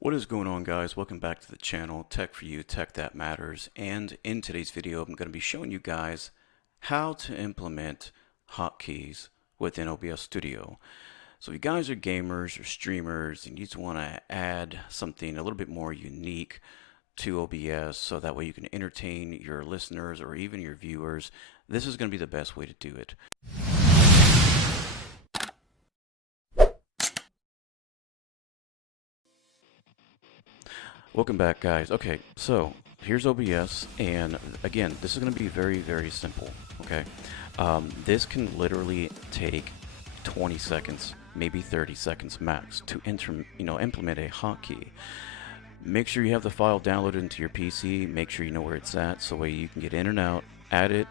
What is going on, guys? Welcome back to the channel, Tech for You, Tech That Matters. And in today's video, I'm going to be showing you guys how to implement hotkeys within OBS Studio. So if you guys are gamers or streamers and you just want to add something a little bit more unique to OBS so that way you can entertain your listeners or even your viewers, this is going to be the best way to do it. Welcome back, guys. Okay, so here's OBS, and again, this is going to be very, very simple. Okay, this can literally take 20 seconds, maybe 30 seconds max to implement a hotkey. Make sure you have the file downloaded into your PC. Make sure you know where it's at, so way you can get in and out, add it,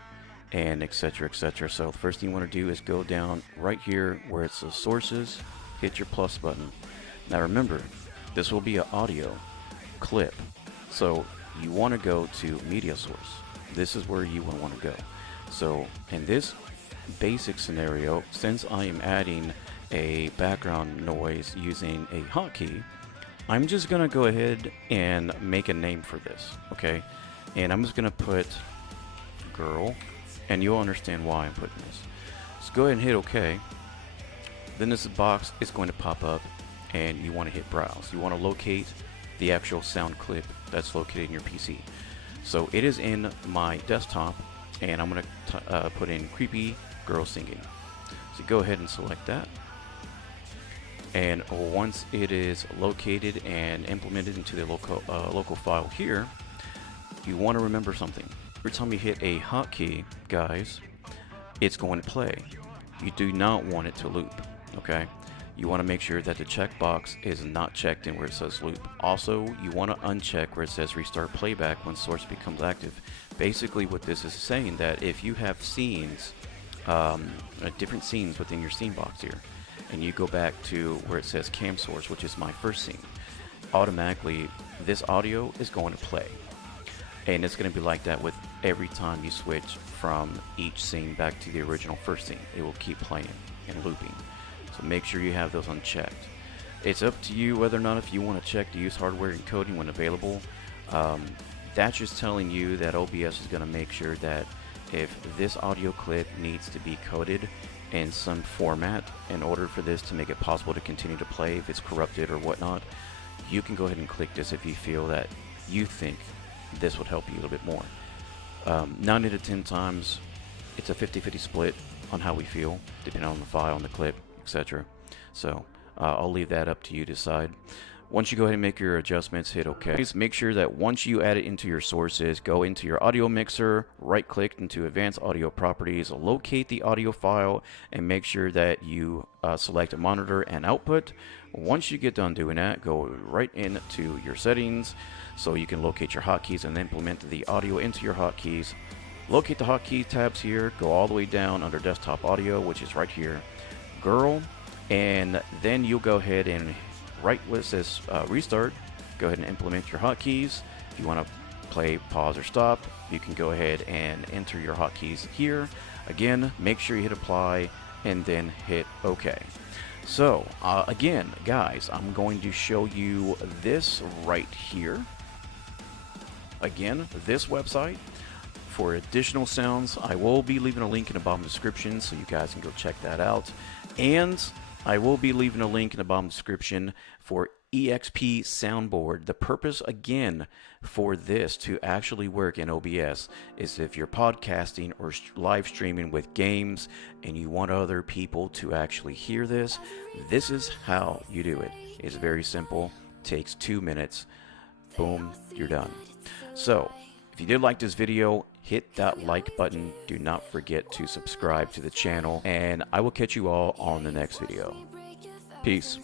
and etc. etc. So the first thing you want to do is go down right here where it says Sources, hit your plus button. Now remember, this will be an audio clip, so you want to go to media source. This is where you want to go. So in this basic scenario, since I am adding a background noise using a hotkey, I'm just gonna go ahead and make a name for this, okay? And I'm just gonna put girl, and you'll understand why I'm putting this. So go ahead and hit OK. Then this box is going to pop up, and you want to hit browse. You want to locate the actual sound clip that's located in your PC. So it is in my desktop, and I'm going to put in creepy girl singing. So go ahead and select that. And once it is located and implemented into the local file here, you want to remember something. Every time you hit a hotkey, guys, it's going to play. You do not want it to loop, okay? You want to make sure that the checkbox is not checked in where it says loop. Also, you want to uncheck where it says restart playback when source becomes active. Basically, what this is saying that if you have scenes, different scenes within your scene box here, and you go back to where it says cam source, which is my first scene, automatically this audio is going to play. And it's going to be like that with every time you switch from each scene back to the original first scene. It will keep playing and looping. So make sure you have those unchecked. It's up to you whether or not if you want to check to use hardware encoding when available. That's just telling you that OBS is going to make sure that if this audio clip needs to be coded in some format in order for this to make it possible to continue to play, if it's corrupted or whatnot, you can go ahead and click this if you feel that you think this would help you a little bit more. 9 out of 10 times, it's a 50-50 split on how we feel, depending on the file and the clip, etc. So I'll leave that up to you to decide. Once you go ahead and make your adjustments, hit OK. Please make sure that once you add it into your sources, go into your audio mixer, right click into advanced audio properties, locate the audio file, and make sure that you select monitor and output. Once you get done doing that, go right into your settings so you can locate your hotkeys and implement the audio into your hotkeys. Locate the hotkey tabs here, go all the way down under desktop audio, which is right here, girl, and then you'll go ahead and right where it says restart, go ahead and implement your hotkeys. If you want to play, pause, or stop, you can go ahead and enter your hotkeys here. Again, make sure you hit apply and then hit OK. So again, guys, I'm going to show you this right here. Again, this website. For additional sounds, I will be leaving a link in the bottom description so you guys can go check that out. And I will be leaving a link in the bottom description for EXP Soundboard. The purpose, again, for this to actually work in OBS is if you're podcasting or live streaming with games and you want other people to actually hear this, this is how you do it. It's very simple. Takes 2 minutes. Boom, you're done. So, if you did like this video, hit that like button. Do not forget to subscribe to the channel, and I will catch you all on the next video. Peace.